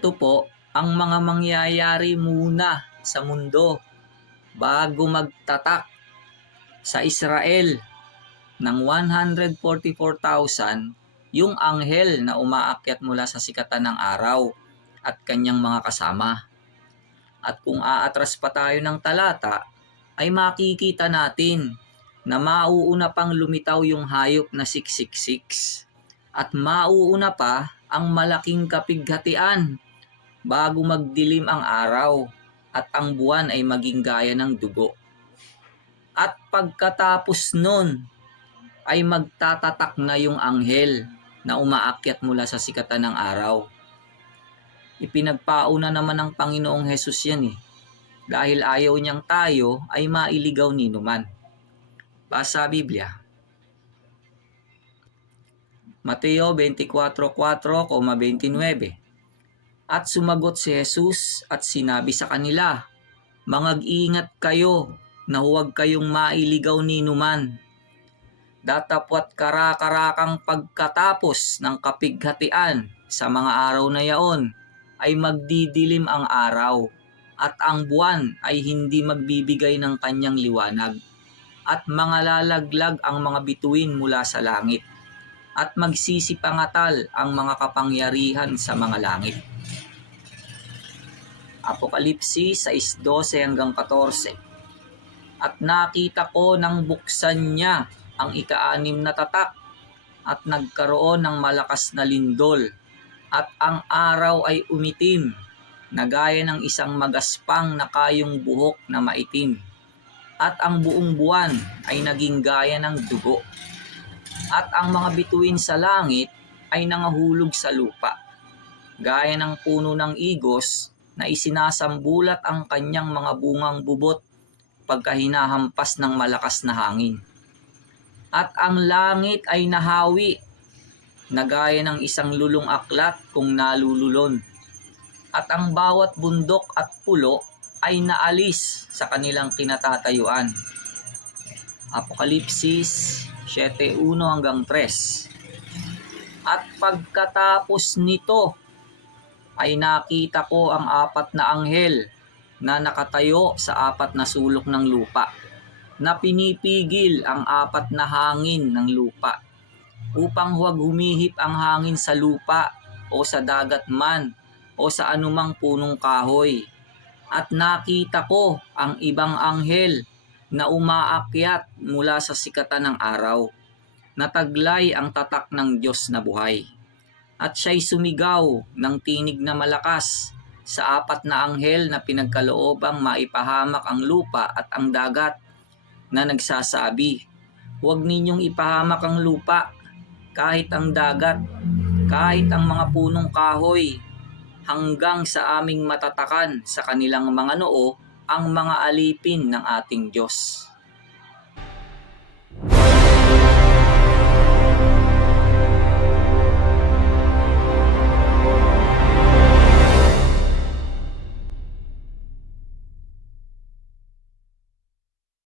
Ito po ang mga mangyayari muna sa mundo bago magtatak sa Israel ng 144,000 yung anghel na umaakyat mula sa sikatan ng araw at kanyang mga kasama. At kung aatras pa tayo ng talata, ay makikita natin na mauuna pang lumitaw yung hayop na 666 at mauuna pa ang malaking kapighatian bago magdilim ang araw at ang buwan ay maging gaya ng dugo. At pagkatapos nun ay magtatatak na yung anghel na umaakyat mula sa sikatan ng araw. Ipinagpauna naman ng Panginoong Hesus yan dahil ayaw niyang tayo ay mailigaw ni numan. Basa Biblia. Mateo 24:4-29. At sumagot si Jesus at sinabi sa kanila, "Mangag-ingat kayo na huwag kayong mailigaw ni numan. Datapwat karakarakang pagkatapos ng kapighatian sa mga araw na yaon ay magdidilim ang araw at ang buwan ay hindi magbibigay ng kanyang liwanag at mangalalaglag ang mga bituin mula sa langit at magsisipangatal ang mga kapangyarihan sa mga langit." Apokalipsis 6:12-14. At nakita ko nang buksan niya ang ika-6 na tatak at nagkaroon ng malakas na lindol at ang araw ay umitim na gaya ng isang magaspang na kayong buhok na maitim at ang buong buwan ay naging gaya ng dugo at ang mga bituin sa langit ay nangahulog sa lupa gaya ng puno ng igos na isinasambulat ang kanyang mga bungang bubot pagka hinahampas ng malakas na hangin. At ang langit ay nahawi na gaya ng isang lulong aklat kung nalululon. At ang bawat bundok at pulo ay naalis sa kanilang kinatatayuan. Apokalipsis 7:1-3. At pagkatapos nito ay nakita ko ang 4 na anghel na nakatayo sa 4 na sulok ng lupa na pinipigil ang 4 na hangin ng lupa upang huwag humihip ang hangin sa lupa o sa dagat man o sa anumang punong kahoy. At nakita ko ang ibang anghel na umaakyat mula sa sikatan ng araw na taglay ang tatak ng Diyos na buhay. At siya'y sumigaw ng tinig na malakas sa 4 na anghel na pinagkaloobang maipahamak ang lupa at ang dagat na nagsasabi, "Huwag ninyong ipahamak ang lupa, kahit ang dagat, kahit ang mga punong kahoy, hanggang sa aming matatakan sa kanilang mga noo ang mga alipin ng ating Diyos."